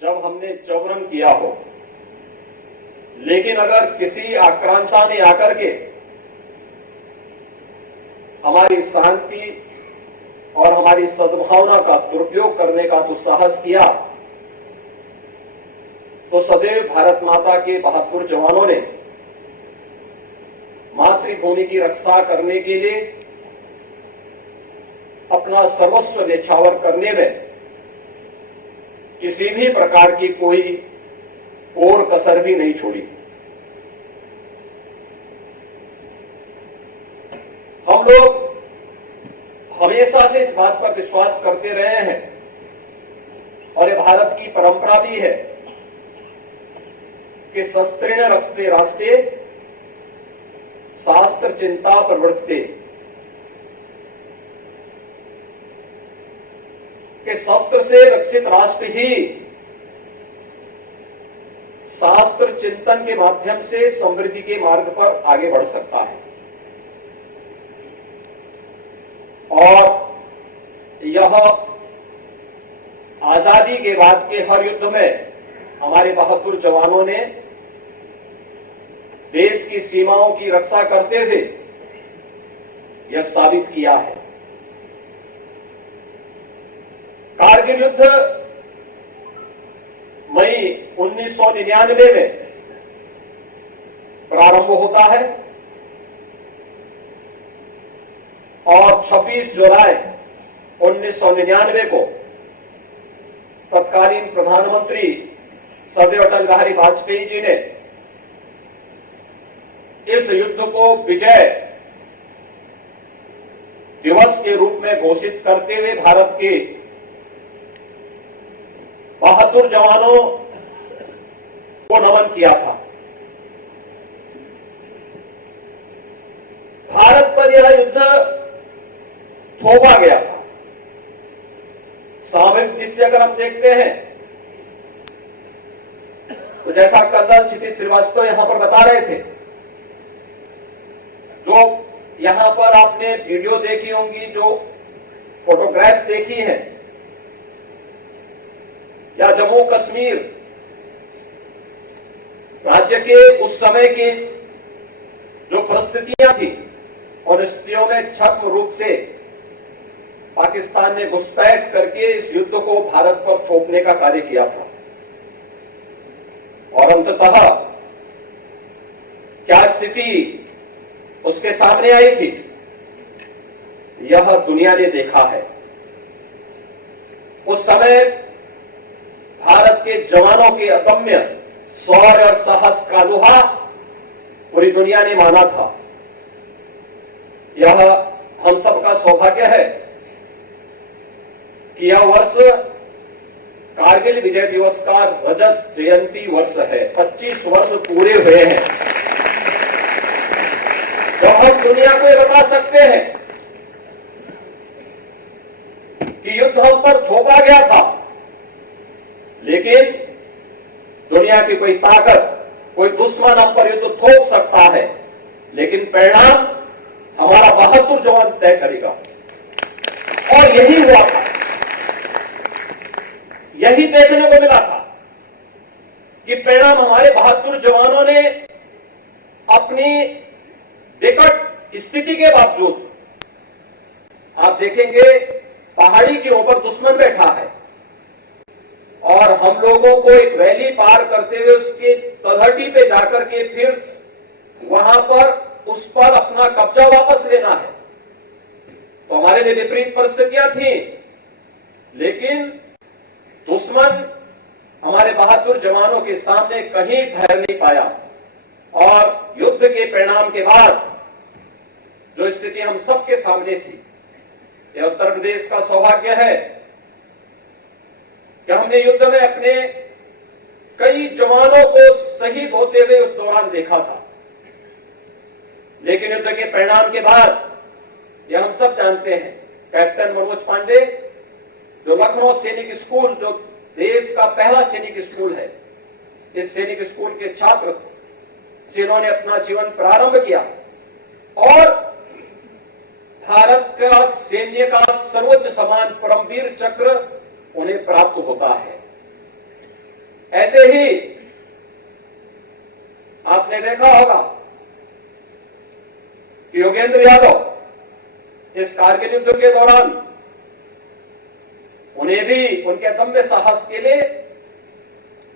जब हमने जबरन किया हो, लेकिन अगर किसी आक्रांता ने आकर के हमारी शांति और हमारी सद्भावना का दुरुपयोग करने का दुस्साहस किया, तो सदैव भारत माता के बहादुर जवानों ने मातृभूमि की रक्षा करने के लिए अपना सर्वस्व न्यौछावर करने में किसी भी प्रकार की कोई और कसर भी नहीं छोड़ी। हम लोग हमेशा से इस बात पर विश्वास करते रहे हैं और ये भारत की परंपरा भी है कि शस्त्रेण रक्षते राष्ट्रे शास्त्र चिंता प्रवर्तते, कि शस्त्र से रक्षित राष्ट्र ही शास्त्र चिंतन के माध्यम से समृद्धि के मार्ग पर आगे बढ़ सकता है। और यह आजादी के बाद के हर युद्ध में हमारे बहादुर जवानों ने देश की सीमाओं की रक्षा करते हुए यह साबित किया है। कारगिल युद्ध मई 1999 में प्रारंभ होता है और 26 जुलाई 1999 को तत्कालीन प्रधानमंत्री सदैव अटल बिहारी वाजपेयी जी ने इस युद्ध को विजय दिवस के रूप में घोषित करते हुए भारत के बहादुर जवानों को नमन किया था। भारत पर यह युद्ध थोपा गया था। सामरिक दृष्टि अगर हम देखते हैं तो जैसा कर्नल क्षितिज श्रीवास्तव यहां पर बता रहे थे, जो यहां पर आपने वीडियो देखी होंगी, जो फोटोग्राफ्स देखी हैं, या जम्मू कश्मीर राज्य के उस समय की जो परिस्थितियां थी, और स्थितियों में छद्म रूप से पाकिस्तान ने घुसपैठ करके इस युद्ध को भारत पर थोपने का कार्य किया था। और अंततः क्या स्थिति उसके सामने आई थी, यह दुनिया ने देखा है। उस समय भारत के जवानों के अदम्य शौर्य और साहस का लोहा पूरी दुनिया ने माना था। यह हम सबका सौभाग्य है कि यह वर्ष कारगिल विजय दिवस का रजत जयंती वर्ष है। 25 वर्ष पूरे हुए हैं, तो हम दुनिया को यह बता सकते हैं कि युद्ध हम पर थोपा गया था, लेकिन दुनिया की कोई ताकत, कोई दुश्मन हम पर युद्ध थोप सकता है, लेकिन परिणाम हमारा बहादुर जवान तय करेगा। और यही हुआ था, यही देखने को मिला था कि परिणाम हमारे बहादुर जवानों ने अपनी विकट स्थिति के बावजूद, आप देखेंगे पहाड़ी के ऊपर दुश्मन बैठा है और हम लोगों को एक वैली पार करते हुए उसके तलहटी पे जाकर के फिर वहां पर उस पर अपना कब्जा वापस लेना है। तो हमारे लिए विपरीत परिस्थितियां थी, लेकिन दुश्मन हमारे बहादुर जवानों के सामने कहीं ठहर नहीं पाया। और युद्ध के परिणाम के बाद जो स्थिति हम सबके सामने थी, यह उत्तर प्रदेश का सौभाग्य है कि हमने युद्ध में अपने कई जवानों को शहीद होते हुए उस दौरान देखा था। लेकिन युद्ध के परिणाम के बाद यह हम सब जानते हैं, कैप्टन मनोज पांडे, जो लखनऊ सैनिक स्कूल, जो देश का पहला सैनिक स्कूल है, इस सैनिक स्कूल के छात्र जिन्होंने अपना जीवन प्रारंभ किया और भारत का सैन्य का सर्वोच्च सम्मान परमवीर चक्र उन्हें प्राप्त होता है। ऐसे ही आपने देखा होगा कि योगेंद्र यादव इस कारगिल युद्ध के दौरान उन्हें भी उनके अदम्य साहस के लिए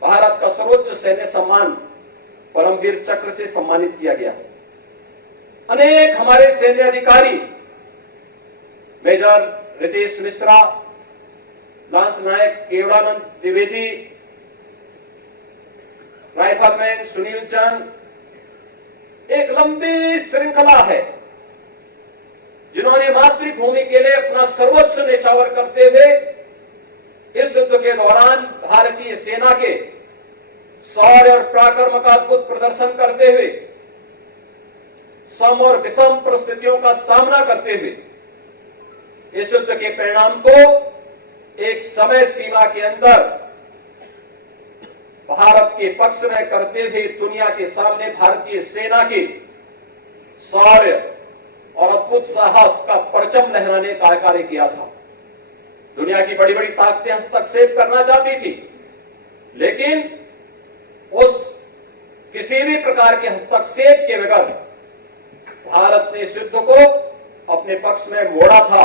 भारत का सर्वोच्च सैन्य सम्मान परमवीर चक्र से सम्मानित किया गया। अनेक हमारे सैन्य अधिकारी, मेजर रितेश मिश्रा, लांस नायक केवड़ानंद द्विवेदी, राइफलमैन सुनील चंद, एक लंबी श्रृंखला है जिन्होंने मातृभूमि के लिए अपना सर्वोच्च न्यौछावर करते हुए इस युद्ध के दौरान भारतीय सेना के शौर्य और पराक्रम का अद्भुत प्रदर्शन करते हुए सम और विषम परिस्थितियों का सामना करते हुए इस युद्ध के परिणाम को एक समय सीमा के अंदर भारत के पक्ष में करते हुए दुनिया के सामने भारतीय सेना के शौर्य और अद्भुत साहस का परचम लहराने का कार्य किया था। दुनिया की बड़ी बड़ी ताकतें हस्तक्षेप करना चाहती थी, लेकिन उस किसी भी प्रकार के हस्तक्षेप के बगैर भारत ने इस युद्ध को अपने पक्ष में मोड़ा था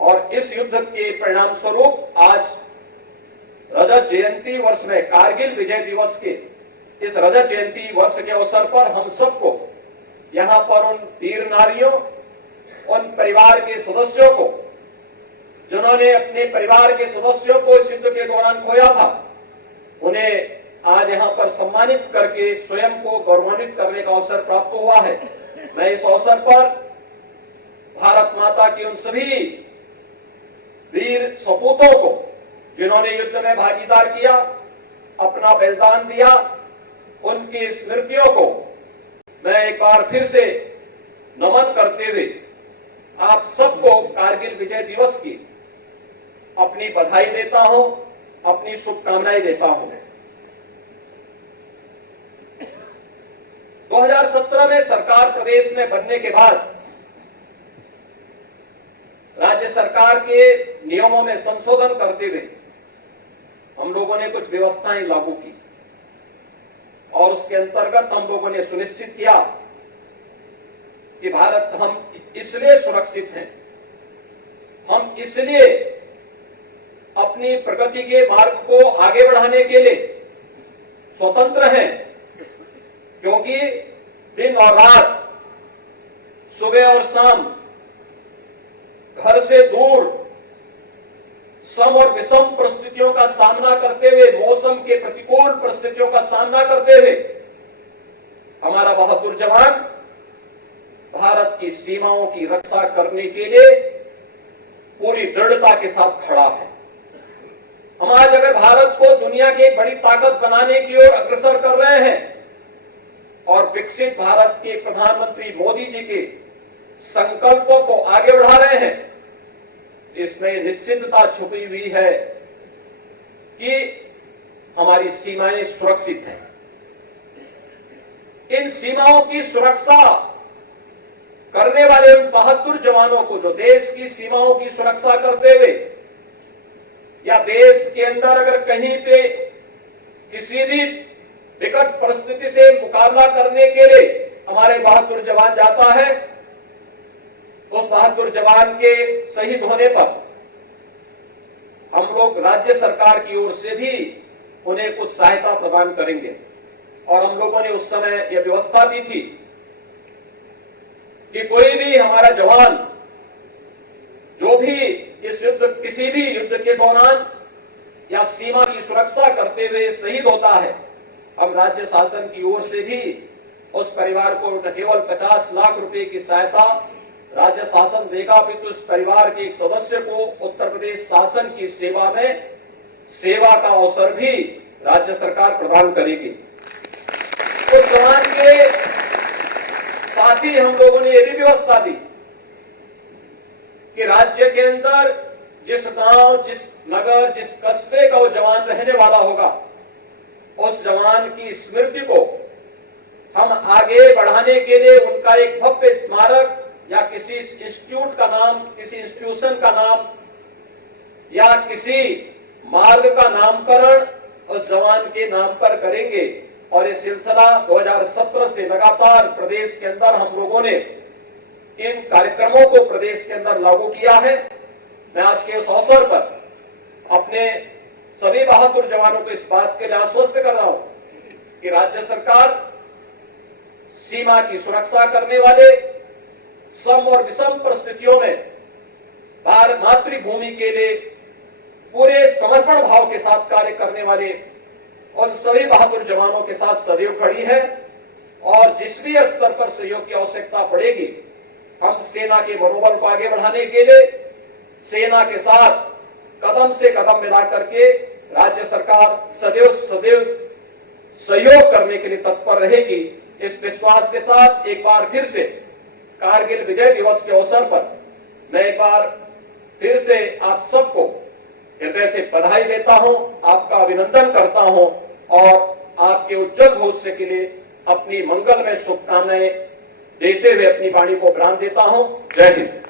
और इस युद्ध के परिणाम स्वरूप आज रजत जयंती वर्ष में कारगिल विजय दिवस के इस रजत जयंती वर्ष के अवसर पर हम सबको यहां पर उन वीर नारियों, उन परिवार के सदस्यों को जिन्होंने अपने परिवार के सदस्यों को इस युद्ध के दौरान खोया था, उन्हें आज यहां पर सम्मानित करके स्वयं को गौरवान्वित करने का अवसर प्राप्त हुआ है। मैं इस अवसर पर भारत माता की उन सभी वीर सपूतों को जिन्होंने युद्ध में भागीदार किया, अपना बलिदान दिया, उनकी स्मृतियों को मैं एक बार फिर से नमन करते हुए आप सबको कारगिल विजय दिवस की अपनी बधाई देता हूं, अपनी शुभकामनाएं देता हूं। 2017 में सरकार प्रदेश में बनने के बाद राज्य सरकार के नियमों में संशोधन करते हुए हम लोगों ने कुछ व्यवस्थाएं लागू की और उसके अंतर्गत हम लोगों ने सुनिश्चित किया कि भारत हम इसलिए सुरक्षित हैं, हम इसलिए अपनी प्रगति के मार्ग को आगे बढ़ाने के लिए स्वतंत्र हैं क्योंकि दिन और रात, सुबह और शाम घर से दूर सम और विषम परिस्थितियों का सामना करते हुए, मौसम के प्रतिकूल परिस्थितियों का सामना करते हुए हमारा बहादुर जवान भारत की सीमाओं की रक्षा करने के लिए पूरी दृढ़ता के साथ खड़ा है। हम आज अगर भारत को दुनिया की एक बड़ी ताकत बनाने की ओर अग्रसर कर रहे हैं और विकसित भारत के प्रधानमंत्री मोदी जी के संकल्पों को आगे बढ़ा रहे हैं, इसमें निश्चितता छुपी हुई है कि हमारी सीमाएं सुरक्षित हैं। इन सीमाओं की सुरक्षा करने वाले उन बहादुर जवानों को जो देश की सीमाओं की सुरक्षा करते हुए या देश के अंदर अगर कहीं पे किसी भी विकट परिस्थिति से मुकाबला करने के लिए हमारे बहादुर जवान जाता है, उस बहादुर जवान के शहीद होने पर हम लोग राज्य सरकार की ओर से भी उन्हें कुछ सहायता प्रदान करेंगे। और हम लोगों ने उस समय यह व्यवस्था भी थी कि कोई भी हमारा जवान जो भी इस युद्ध, किसी भी युद्ध के दौरान या सीमा की सुरक्षा करते हुए शहीद होता है, हम राज्य शासन की ओर से भी उस परिवार को न केवल 50 लाख रुपए की सहायता राज्य शासन देगा, अपितु उस परिवार के एक सदस्य को उत्तर प्रदेश शासन की सेवा में सेवा का अवसर भी राज्य सरकार प्रदान करेगी। उस जवान के साथ ही हम लोगों ने यह भी व्यवस्था दी कि राज्य के अंदर जिस गांव, जिस नगर, जिस कस्बे का वो जवान रहने वाला होगा, उस जवान की स्मृति को हम आगे बढ़ाने के लिए उनका एक भव्य स्मारक या किसी इंस्टीट्यूट का नाम, किसी इंस्टीट्यूशन का नाम या किसी मार्ग का नामकरण उस जवान के नाम पर करेंगे। और ये सिलसिला 2017 से लगातार प्रदेश के अंदर हम लोगों ने इन कार्यक्रमों को प्रदेश के अंदर लागू किया है। मैं आज के उस अवसर पर अपने सभी बहादुर जवानों को इस बात के लिए आश्वस्त कर रहा हूं कि राज्य सरकार सीमा की सुरक्षा करने वाले, सम और विषम परिस्थितियों में भारत मातृभूमि के लिए पूरे समर्पण भाव के साथ कार्य करने वाले उन सभी बहादुर जवानों के साथ सदैव खड़ी है। और जिस भी स्तर पर सहयोग की आवश्यकता पड़ेगी, हम सेना के मनोबल को आगे बढ़ाने के लिए सेना के साथ कदम से कदम मिला करके राज्य सरकार सदैव सहयोग करने के लिए तत्पर रहेगी। इस विश्वास के साथ एक बार फिर से कारगिल विजय दिवस के अवसर पर मैं एक बार फिर से आप सबको हृदय से बधाई देता हूं, आपका अभिनंदन करता हूं और आपके उज्जवल भविष्य के लिए अपनी मंगलमय शुभकामनाएं देते हुए अपनी वाणी को विराम देता हूं। जय हिंद।